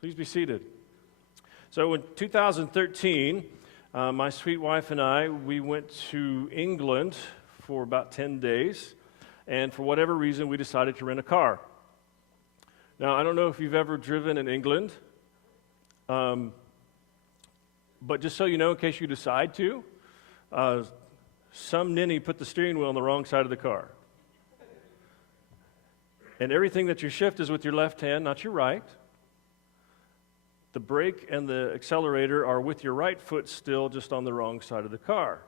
Please be seated. So in 2013, my sweet wife and I, we went to England for about 10 days, and for whatever reason, we decided to rent a car. Now, I don't know if you've ever driven in England, but just so you know, in case you decide to, some ninny put the steering wheel on the wrong side of the car. And everything that you shift is with your left hand, not your right. The brake and the accelerator are with your right foot still, just on the wrong side of the car.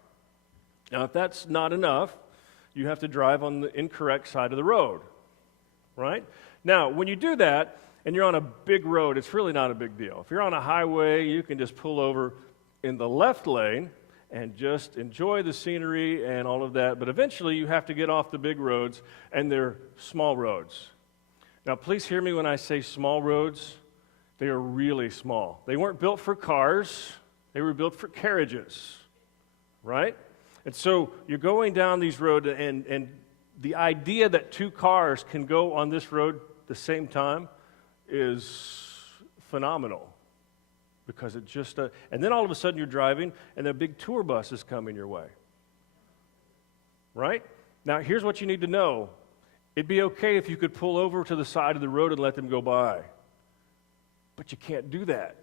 Now, if that's not enough, you have to drive on the incorrect side of the road, right? Now, when you do that, and you're on a big road, it's really not a big deal. If you're on a highway, you can just pull over in the left lane and just enjoy the scenery and all of that. But eventually, you have to get off the big roads, and they're small roads. Now, please hear me when I say small roads. They are really small. They weren't built for cars. They were built for carriages, right? And so you're going down these roads, and the idea that two cars can go on this road at the same time is phenomenal, because it just, and then all of a sudden you're driving, and a big tour bus is coming your way, right? Now, here's what you need to know. It'd be okay if you could pull over to the side of the road and let them go by. But you can't do that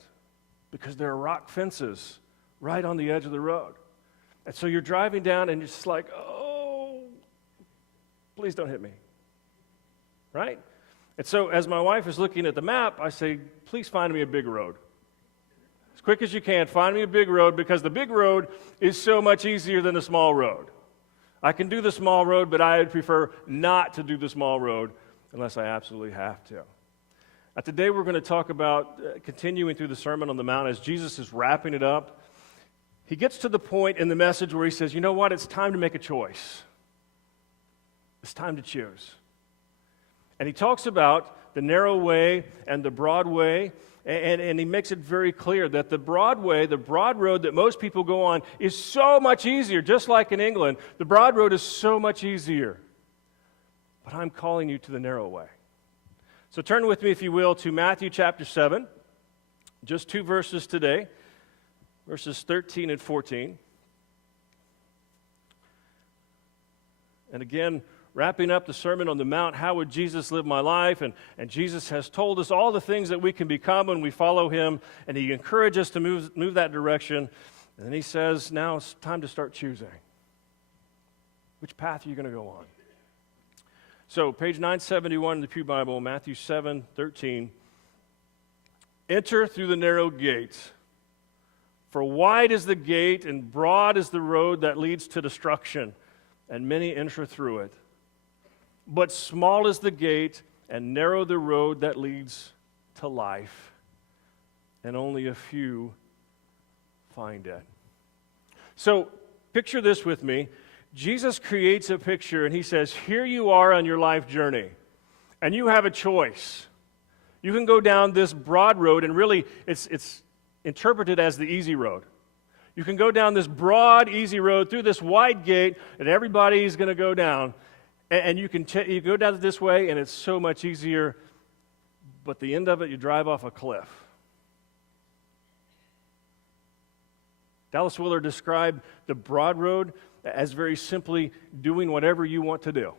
because there are rock fences right on the edge of the road. And so you're driving down and you're just like, oh, please don't hit me, right? And so as my wife is looking at the map, I say, please find me a big road. As quick as you can, find me a big road, because the big road is so much easier than the small road. I can do the small road, but I would prefer not to do the small road unless I absolutely have to. Today we're going to talk about continuing through the Sermon on the Mount as Jesus is wrapping it up. He gets to the point in the message where he says, you know what, it's time to make a choice. It's time to choose. And he talks about the narrow way and the broad way, and he makes it very clear that the broad way, the broad road that most people go on, is so much easier. Just like in England, the broad road is so much easier. But I'm calling you to the narrow way. So turn with me, if you will, to Matthew chapter 7, just 2 verses today, verses 13 and 14. And again, wrapping up the Sermon on the Mount, how would Jesus live my life? And Jesus has told us all the things that we can become when we follow him, and he encourages us to move that direction. And then he says, now it's time to start choosing. Which path are you going to go on? So, page 971 in the Pew Bible, Matthew 7:13. Enter through the narrow gate, for wide is the gate and broad is the road that leads to destruction, and many enter through it. But small is the gate and narrow the road that leads to life, and only a few find it. So, picture this with me. Jesus creates a picture, and he says, here you are on your life journey, and you have a choice. You can go down this broad road, and really it's interpreted as the easy road. You can go down this broad, easy road through this wide gate that everybody's going to go down, and you can you go down this way, and it's so much easier, but the end of it, you drive off a cliff. Dallas Willard described the broad road as very simply doing whatever you want to do.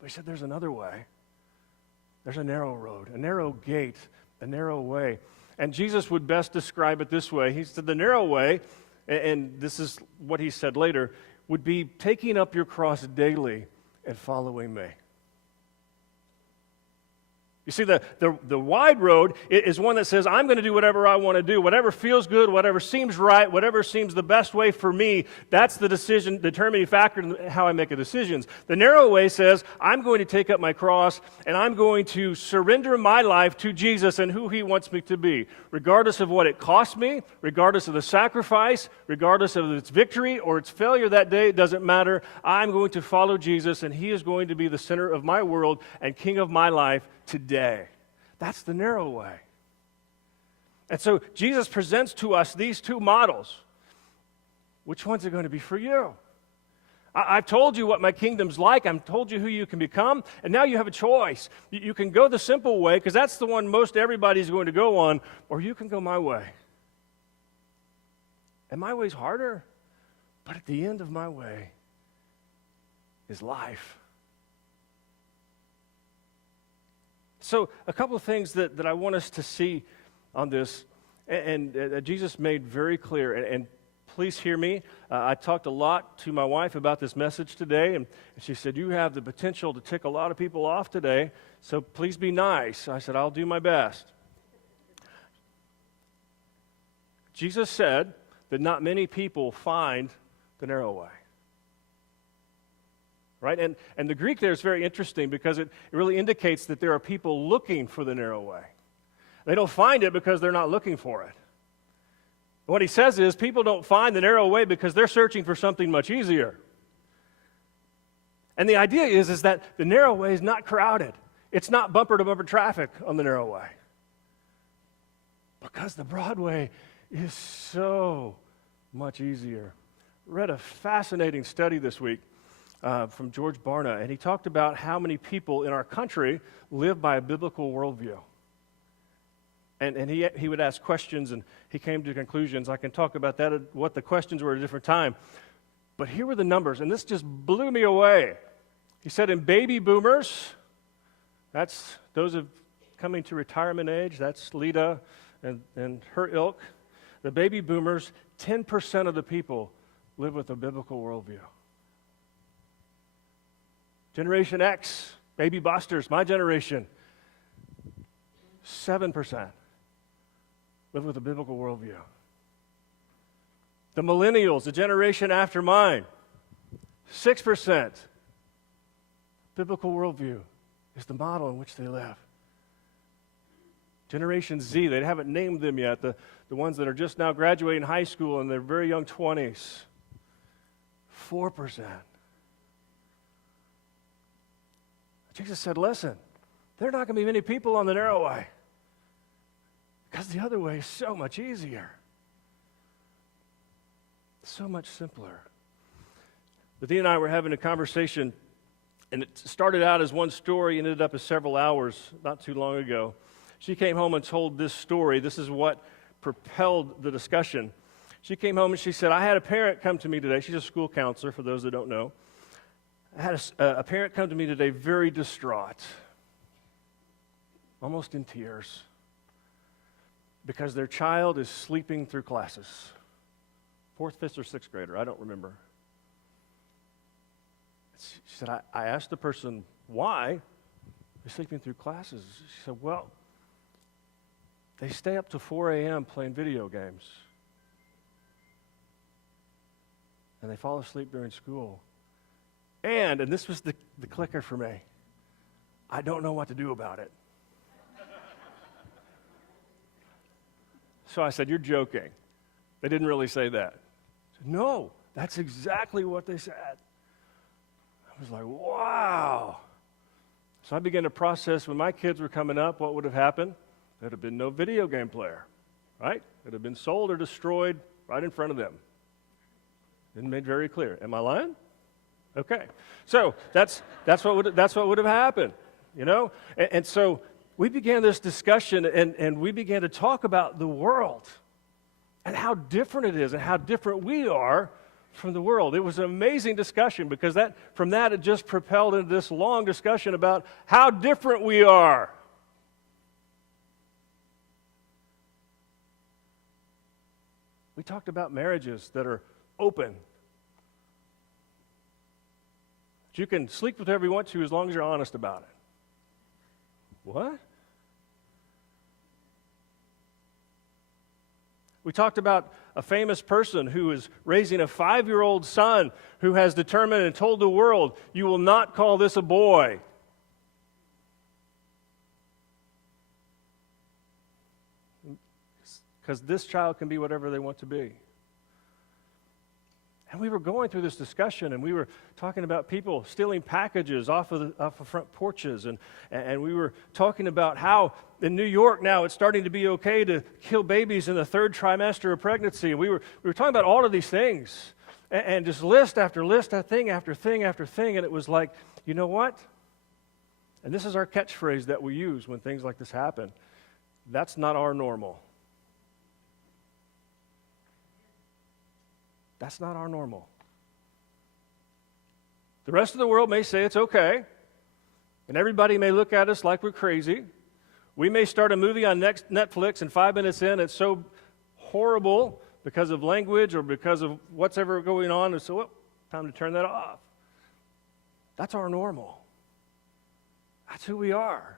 But he said there's another way. There's a narrow road, a narrow gate, a narrow way. And Jesus would best describe it this way. He said the narrow way, and this is what he said later, would be taking up your cross daily and following me. You see, the wide road is one that says, I'm going to do whatever I want to do, whatever feels good, whatever seems right, whatever seems the best way for me. That's the determining factor in how I make decisions. The narrow way says, I'm going to take up my cross, and I'm going to surrender my life to Jesus and who he wants me to be, regardless of what it costs me, regardless of the sacrifice, regardless of its victory or its failure that day. It doesn't matter. I'm going to follow Jesus, and he is going to be the center of my world and king of my life today. That's the narrow way. And so Jesus presents to us these two models. which one's it going to be for you? I've told you what my kingdom's like. I've told you who you can become, and now you have a choice. You can go the simple way, because that's the one most everybody's going to go on, or you can go my way. And my way's harder, but at the end of my way is life. So a couple of things that I want us to see on this, and Jesus made very clear, and please hear me. I talked a lot to my wife about this message today, and she said, you have the potential to tick a lot of people off today, so please be nice. I said, I'll do my best. Jesus said that not many people find the narrow way. Right? And the Greek there is very interesting because it really indicates that there are people looking for the narrow way. They don't find it because they're not looking for it. What he says is people don't find the narrow way because they're searching for something much easier. And the idea is that the narrow way is not crowded. It's not bumper-to-bumper traffic on the narrow way. Because the broad way is so much easier. Read a fascinating study this week from George Barna, and he talked about how many people in our country live by a biblical worldview. And he would ask questions, and he came to conclusions. I can talk about that, what the questions were at a different time. But here were the numbers, and this just blew me away. He said in baby boomers, that's those of coming to retirement age, that's Lita and her ilk. The baby boomers, 10% of the people live with a biblical worldview. Generation X, baby busters, my generation, 7% live with a biblical worldview. The millennials, the generation after mine, 6%. Biblical worldview is the model in which they live. Generation Z, they haven't named them yet, the ones that are just now graduating high school in their very young 20s, 4%. Jesus said, listen, there are not going to be many people on the narrow way because the other way is so much easier, so much simpler. But Dee and I were having a conversation, and it started out as one story, ended up as several hours not too long ago. She came home and told this story. This is what propelled the discussion. She came home and she said, I had a parent come to me today. She's a school counselor, for those that don't know. I had a parent come to me today very distraught, almost in tears, because their child is sleeping through classes. 4th, 5th, or 6th grader, I don't remember. She said, I asked the person, why they're sleeping through classes. She said, well, they stay up to 4 a.m. playing video games, and they fall asleep during school. And this was the clicker for me, I don't know what to do about it. So I said, you're joking. They didn't really say that. I said, no, that's exactly what they said. I was like, wow. So I began to process when my kids were coming up, what would have happened? There'd have been no video game player, right? It would have been sold or destroyed right in front of them. It made very clear. Am I lying? Okay, so that's what would have happened, you know? And so we began this discussion, and we began to talk about the world and how different it is and how different we are from the world. It was an amazing discussion because from that it just propelled into this long discussion about how different we are. We talked about marriages that are open. You can sleep with whoever you want to as long as you're honest about it. What? We talked about a famous person who is raising a 5-year-old son who has determined and told the world, you will not call this a boy. Because this child can be whatever they want to be. And we were going through this discussion, and we were talking about people stealing packages off of front porches, and we were talking about how in New York now it's starting to be okay to kill babies in the 3rd trimester of pregnancy. And we were talking about all of these things, and just list after list, thing after thing after thing, and it was like, you know what? And this is our catchphrase that we use when things like this happen. That's not our normal. That's not our normal. The rest of the world may say it's okay, and everybody may look at us like we're crazy. We may start a movie on Netflix, and 5 minutes in, it's so horrible because of language or because of what's ever going on, and so time to turn that off. That's our normal. That's who we are.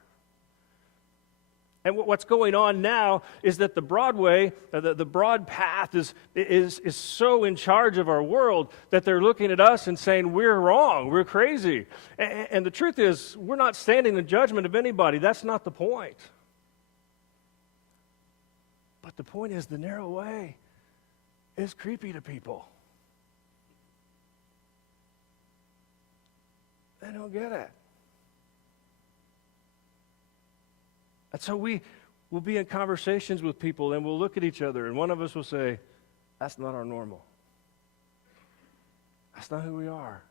And what's going on now is that the Broadway, the broad path is so in charge of our world that they're looking at us and saying, we're wrong, we're crazy. And the truth is, we're not standing in judgment of anybody. That's not the point. But the point is, the narrow way is creepy to people. They don't get it. And so we will be in conversations with people, and we'll look at each other, and one of us will say, that's not our normal. That's not who we are.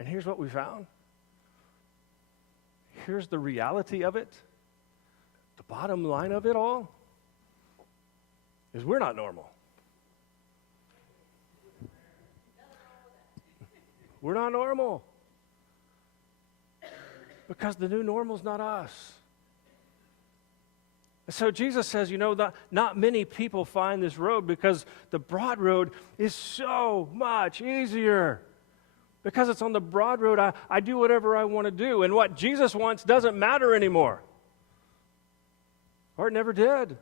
And here's what we found. Here's the reality of it. The bottom line of it all is we're not normal. We're not normal. Because the new normal's not us. So Jesus says, not many people find this road because the broad road is so much easier. Because it's on the broad road, I do whatever I want to do. And what Jesus wants doesn't matter anymore. Or it never did.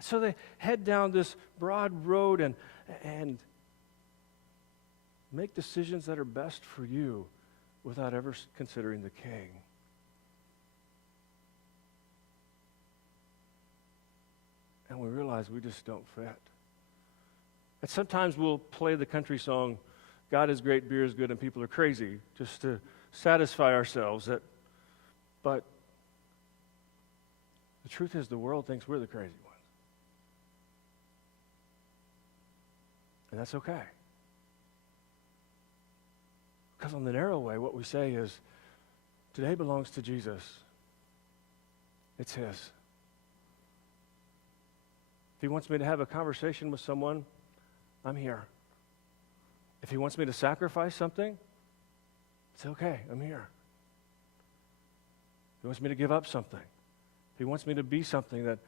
So they head down this broad road and make decisions that are best for you, without ever considering the king. And we realize we just don't fit. And sometimes we'll play the country song, God is great, beer is good, and people are crazy, just to satisfy ourselves. But the truth is, the world thinks we're the crazy ones. And that's okay. Because on the narrow way, what we say is, today belongs to Jesus. It's his. If he wants me to have a conversation with someone, I'm here. If he wants me to sacrifice something, it's okay, I'm here. If he wants me to give up something, if he wants me to be something that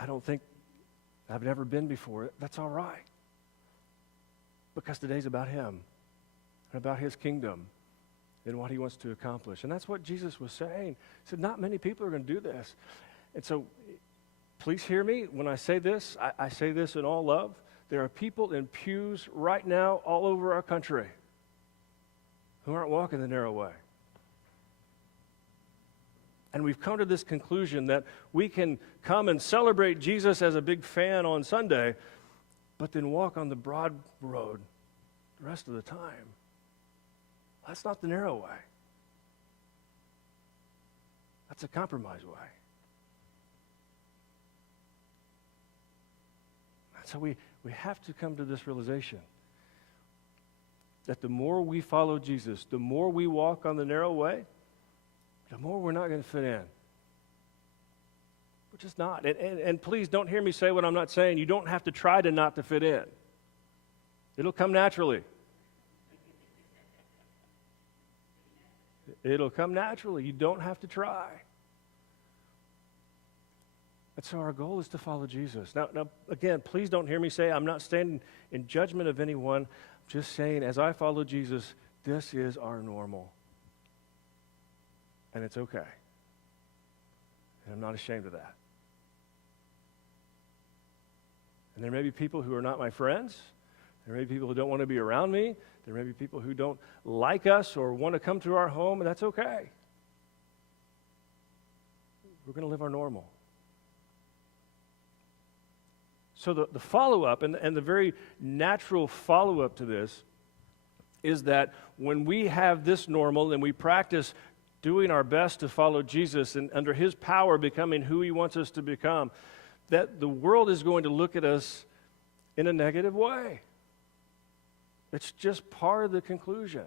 I don't think I've never been before, that's all right. Because today's about him. About his kingdom and what he wants to accomplish. And that's what Jesus was saying. He said, not many people are going to do this. And so, please hear me when I say this. I say this in all love. There are people in pews right now all over our country who aren't walking the narrow way. And we've come to this conclusion that we can come and celebrate Jesus as a big fan on Sunday, but then walk on the broad road the rest of the time. That's not the narrow way. That's a compromise way. And so we have to come to this realization that the more we follow Jesus, the more we walk on the narrow way, the more we're not going to fit in. We're just not. And please don't hear me say what I'm not saying. You don't have to try to not to fit in. It'll come naturally. It'll come naturally. You don't have to try. And so our goal is to follow Jesus. Now, again, please don't hear me say I'm not standing in judgment of anyone. I'm just saying, as I follow Jesus, this is our normal. And it's okay. And I'm not ashamed of that. And there may be people who are not my friends. There may be people who don't want to be around me. There may be people who don't like us or want to come to our home, and that's okay. We're going to live our normal. So the follow-up, and the very natural follow-up to this is that when we have this normal and we practice doing our best to follow Jesus and under his power becoming who he wants us to become, that the world is going to look at us in a negative way. It's just part of the conclusion.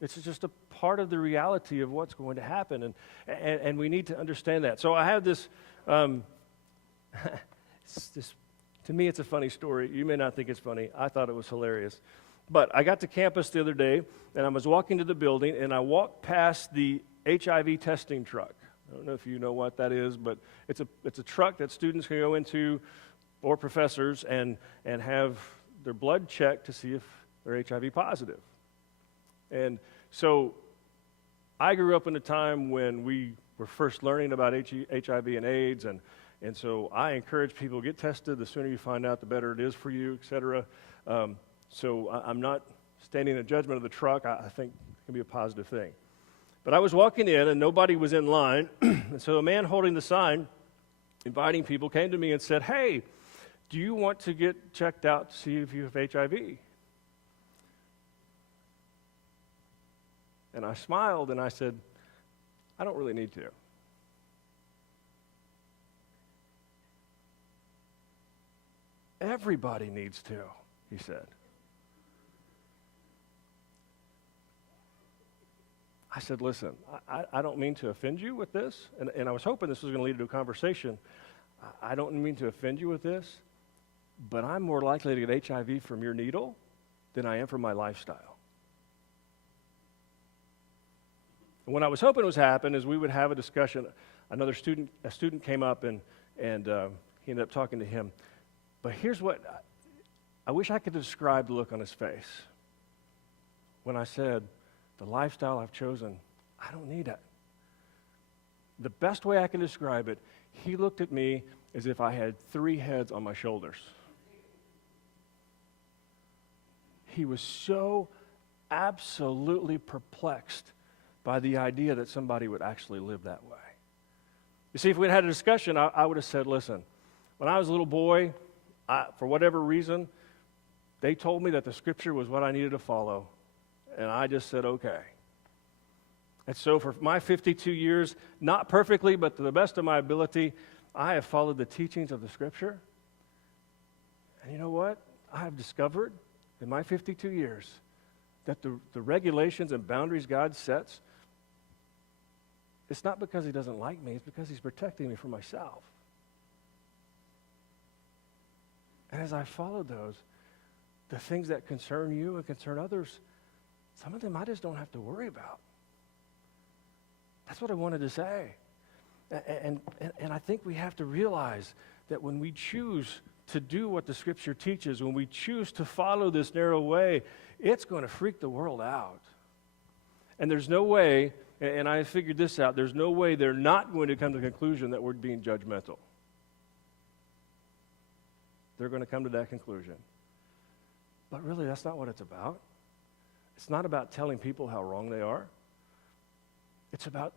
It's just a part of the reality of what's going to happen, and we need to understand that. So I have this, to me it's a funny story. You may not think it's funny. I thought it was hilarious. But I got to campus the other day, and I was walking to the building, and I walked past the HIV testing truck. I don't know if you know what that is, but it's a truck that students can go into, or professors, and have their blood checked to see if they're HIV positive. And so I grew up in a time when we were first learning about HIV and AIDS, and so I encourage people, get tested. The sooner you find out, the better it is for you, et cetera. So I'm not standing in judgment of the truck. I think it can be a positive thing. But I was walking in, and nobody was in line, and so a man holding the sign, inviting people, came to me and said, "Hey, do you want to get checked out to see if you have HIV?" And I smiled, and I said, "I don't really need to." "Everybody needs to," he said. I said, "Listen, I don't mean to offend you with this," and I was hoping this was going to lead to a conversation. I don't mean to offend you with this, but I'm more likely to get HIV from your needle than I am from my lifestyle. And what I was hoping was happen is we would have a discussion. A student came up, and he ended up talking to him. But here's what, I wish I could describe the look on his face when I said, the lifestyle I've chosen, I don't need it. The best way I can describe it, he looked at me as if I had 3 heads on my shoulders. He was so absolutely perplexed by the idea that somebody would actually live that way. You see, if we'd had a discussion, I would have said, listen, when I was a little boy, for whatever reason, they told me that the scripture was what I needed to follow, and I just said, okay. And so for my 52 years, not perfectly, but to the best of my ability, I have followed the teachings of the scripture. And you know what? I have discovered in my 52 years that the regulations and boundaries God sets, it's not because he doesn't like me, it's because he's protecting me from myself. And as I follow those, the things that concern you and concern others, some of them I just don't have to worry about. That's what I wanted to say. And I think we have to realize that when we choose to do what the scripture teaches, when we choose to follow this narrow way, it's going to freak the world out. And there's no way, and I figured this out, there's no way they're not going to come to the conclusion that we're being judgmental. They're going to come to that conclusion. But really, that's not what it's about. It's not about telling people how wrong they are. It's about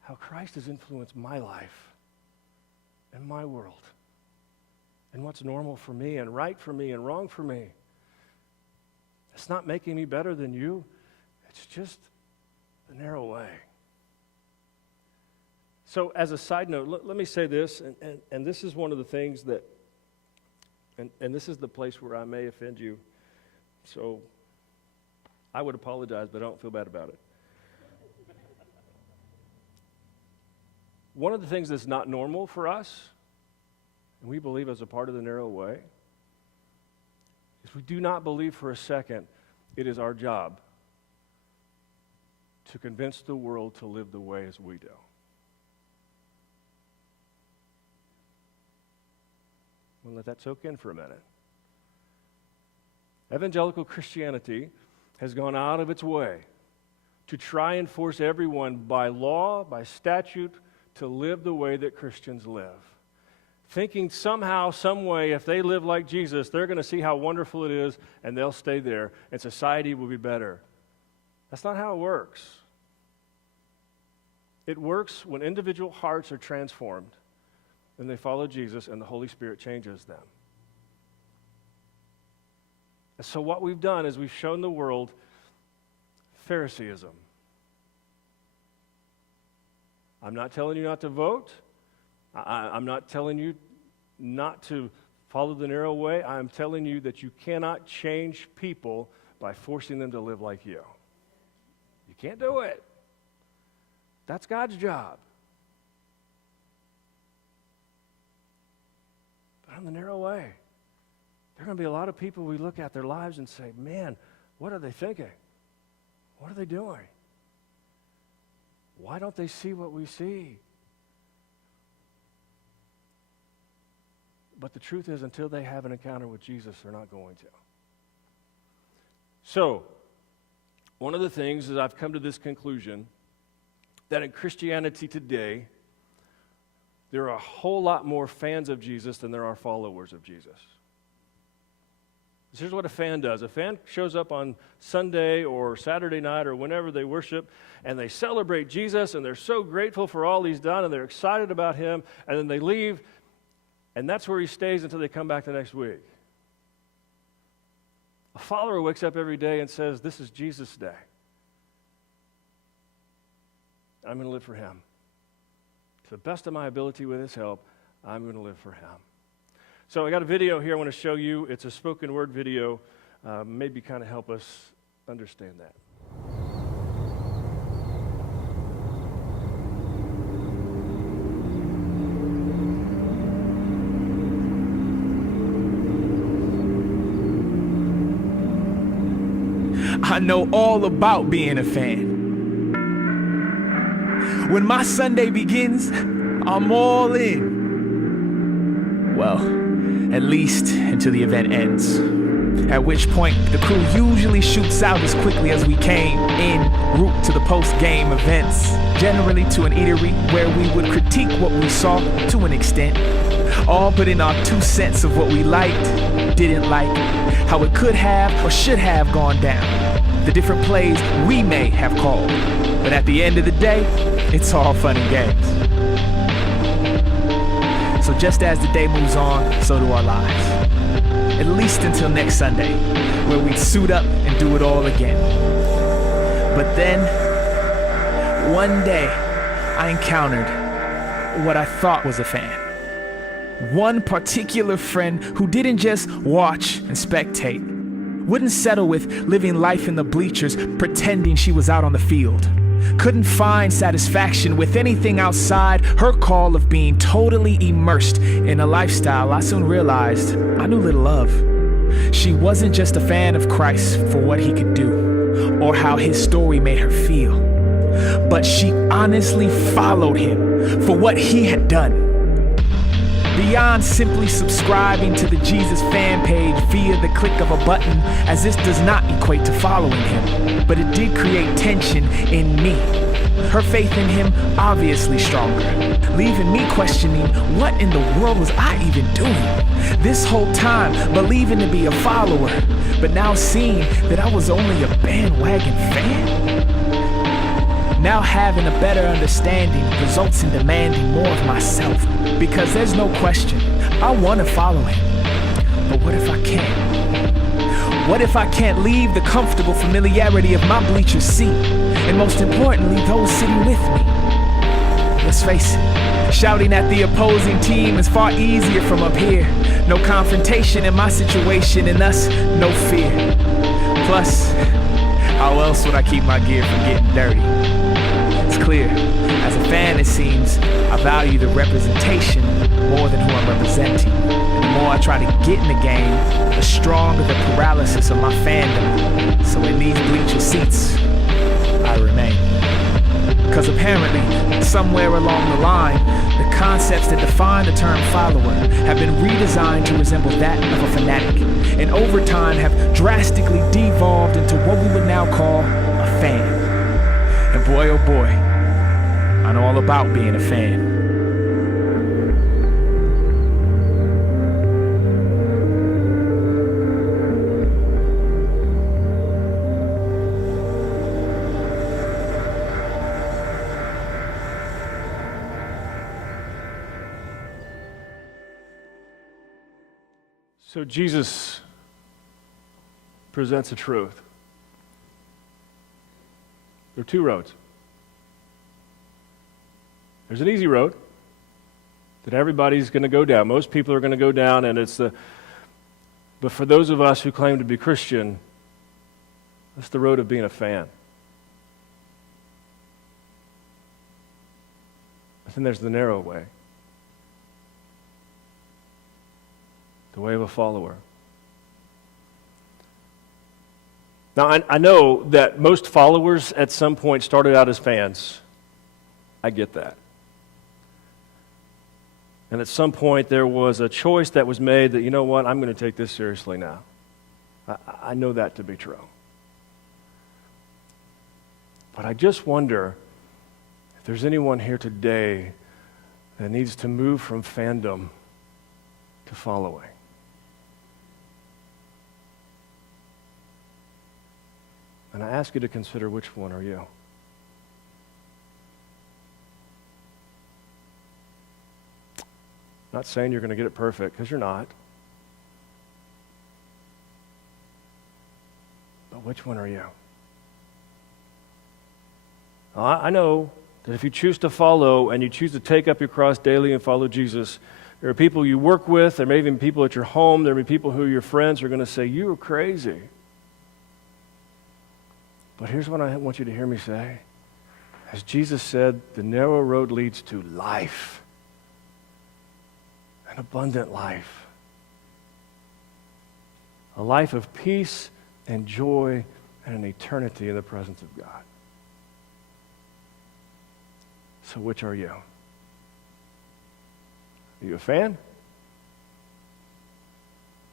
how Christ has influenced my life and my world and what's normal for me and right for me and wrong for me. It's not making me better than you. It's just the narrow way. So as a side note, let me say this, and this is one of the things that, and this is the place where I may offend you. So I would apologize, but I don't feel bad about it. One of the things that's not normal for us, and we believe as a part of the narrow way, is we do not believe for a second it is our job to convince the world to live the way as we do. We'll let that soak in for a minute. Evangelical Christianity has gone out of its way to try and force everyone by law, by statute, to live the way that Christians live. Thinking somehow, some way, if they live like Jesus, they're going to see how wonderful it is and they'll stay there and society will be better. That's not how it works. It works when individual hearts are transformed and they follow Jesus, and the Holy Spirit changes them. And so what we've done is we've shown the world Phariseeism. I'm not telling you not to vote. I'm not telling you not to follow the narrow way. I'm telling you that you cannot change people by forcing them to live like you. You can't do it. That's God's job. But on the narrow way, there are going to be a lot of people we look at their lives and say, man, what are they thinking? What are they doing? Why don't they see what we see? But the truth is, until they have an encounter with Jesus, they're not going to. So, one of the things is I've come to this conclusion that in Christianity today, there are a whole lot more fans of Jesus than there are followers of Jesus. Here's what a fan does. A fan shows up on Sunday or Saturday night or whenever they worship, and they celebrate Jesus, and they're so grateful for all he's done, and they're excited about him, and then they leave, and that's where he stays until they come back the next week. A follower wakes up every day and says, this is Jesus' day. I'm going to live for him. To the best of my ability with his help, I'm going to live for him. So I got a video here I want to show you. It's a spoken word video. Maybe kind of help us understand that. I know all about being a fan. When my Sunday begins, I'm all in. Well, at least until the event ends. At which point, the crew usually shoots out as quickly as we came, en route to the post-game events. Generally to an eatery where we would critique what we saw to an extent. All put in our 2 cents of what we liked, didn't like, how it could have or should have gone down, the different plays we may have called. But at the end of the day, it's all fun and games. So just as the day moves on, so do our lives. At least until next Sunday, where we'd suit up and do it all again. But then, one day, I encountered what I thought was a fan. One particular friend who didn't just watch and spectate, wouldn't settle with living life in the bleachers, pretending she was out on the field. Couldn't find satisfaction with anything outside her call of being totally immersed in a lifestyle I soon realized I knew little of. She wasn't just a fan of Christ for what he could do, or how his story made her feel, but she honestly followed him for what he had done. Beyond simply subscribing to the Jesus fan page via the click of a button, as this does not equate to following him, but it did create tension in me. Her faith in him obviously stronger, leaving me questioning what in the world was I even doing? This whole time believing to be a follower, but now seeing that I was only a bandwagon fan? Now having a better understanding results in demanding more of myself, because there's no question, I want to follow him. But what if I can't? What if I can't leave the comfortable familiarity of my bleacher seat, and most importantly, those sitting with me? Let's face it, shouting at the opposing team is far easier from up here. No confrontation in my situation, and thus, no fear. Plus, how else would I keep my gear from getting dirty? It's clear, as a fan it seems, I value the representation more than who I'm representing. And the more I try to get in the game, the stronger the paralysis of my fandom. So in these bleacher seats, I remain. Because apparently, somewhere along the line, the concepts that define the term follower have been redesigned to resemble that of a fanatic, and over time have drastically devolved into what we would now call a fan. And boy, oh boy, I know all about being a fan. So Jesus presents a truth. There are two roads. There's an easy road that everybody's going to go down. Most people are going to go down, and but for those of us who claim to be Christian, that's the road of being a fan. But then there's the narrow way, the way of a follower. Now, I know that most followers at some point started out as fans. I get that. And at some point there was a choice that was made that, you know what, I'm going to take this seriously now. I know that to be true. But I just wonder if there's anyone here today that needs to move from fandom to following. And I ask you to consider, which one are you? Not saying you're going to get it perfect, because you're not. But which one are you? Now, I know that if you choose to follow and you choose to take up your cross daily and follow Jesus, there are people you work with, there may even be people at your home, there may be people who are your friends who are going to say, you are crazy. But here's what I want you to hear me say. As Jesus said, the narrow road leads to life, an abundant life, a life of peace and joy and an eternity in the presence of God. So which are you? Are you a fan?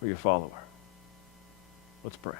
Or are you a follower? Let's pray.